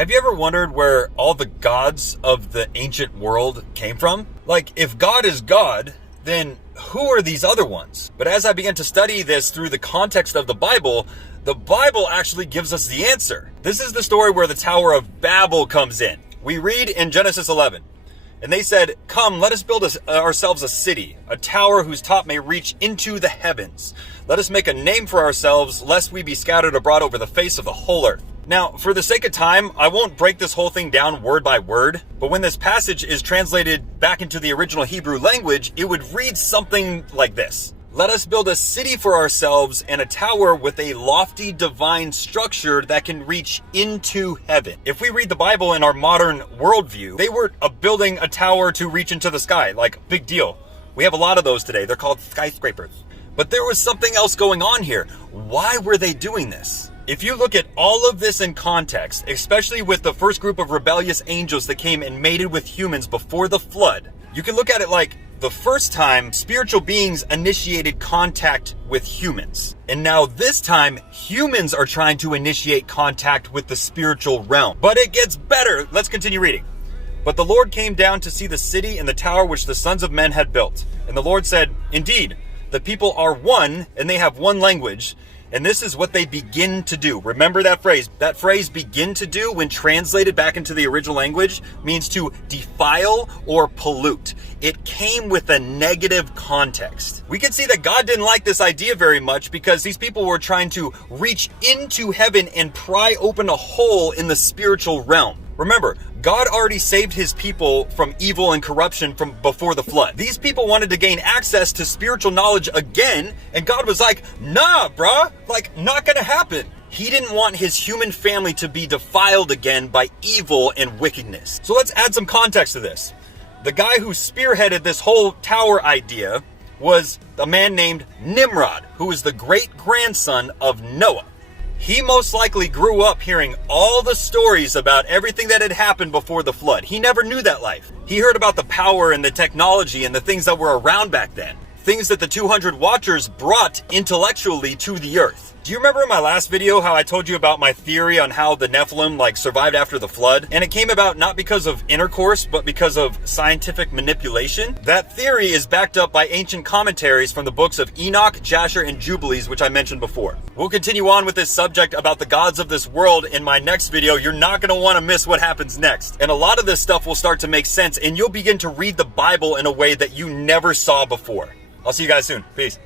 Have you ever wondered where all the gods of the ancient world came from? Like, if God is God, then who are these other ones? But as I began to study this through the context of the Bible actually gives us the answer. This is the story where the Tower of Babel comes in. We read in Genesis 11, and they said, "Come, let us build ourselves a city, a tower whose top may reach into the heavens. Let us make a name for ourselves, lest we be scattered abroad over the face of the whole earth." Now, for the sake of time, I won't break this whole thing down word by word, but when this passage is translated back into the original Hebrew language, it would read something like this. "Let us build a city for ourselves and a tower with a lofty divine structure that can reach into heaven." If we read the Bible in our modern worldview, they were building a tower to reach into the sky. Like, big deal. We have a lot of those today. They're called skyscrapers. But there was something else going on here. Why were they doing this? If you look at all of this in context, especially with the first group of rebellious angels that came and mated with humans before the flood, you can look at it like the first time spiritual beings initiated contact with humans. And now this time, humans are trying to initiate contact with the spiritual realm. But it gets better. Let's continue reading. "But the Lord came down to see the city and the tower which the sons of men had built. And the Lord said, 'Indeed, the people are one, and they have one language. And this is what they begin to do.'" Remember that phrase. That phrase "begin to do," when translated back into the original language, means to defile or pollute. It came with a negative context. We can see that God didn't like this idea very much because these people were trying to reach into heaven and pry open a hole in the spiritual realm. Remember, God already saved his people from evil and corruption from before the flood. These people wanted to gain access to spiritual knowledge again, and God was like, "Nah, bruh, like, not gonna happen." He didn't want his human family to be defiled again by evil and wickedness. So let's add some context to this. The guy who spearheaded this whole tower idea was a man named Nimrod, who was the great-grandson of Noah. He most likely grew up hearing all the stories about everything that had happened before the flood. He never knew that life. He heard about the power and the technology and the things that were around back then. Things that the 200 Watchers brought intellectually to the earth. Do you remember in my last video how I told you about my theory on how the Nephilim survived after the flood? And it came about not because of intercourse, but because of scientific manipulation? That theory is backed up by ancient commentaries from the books of Enoch, Jasher, and Jubilees, which I mentioned before. We'll continue on with this subject about the gods of this world in my next video. You're not going to want to miss what happens next. And a lot of this stuff will start to make sense, and you'll begin to read the Bible in a way that you never saw before. I'll see you guys soon. Peace.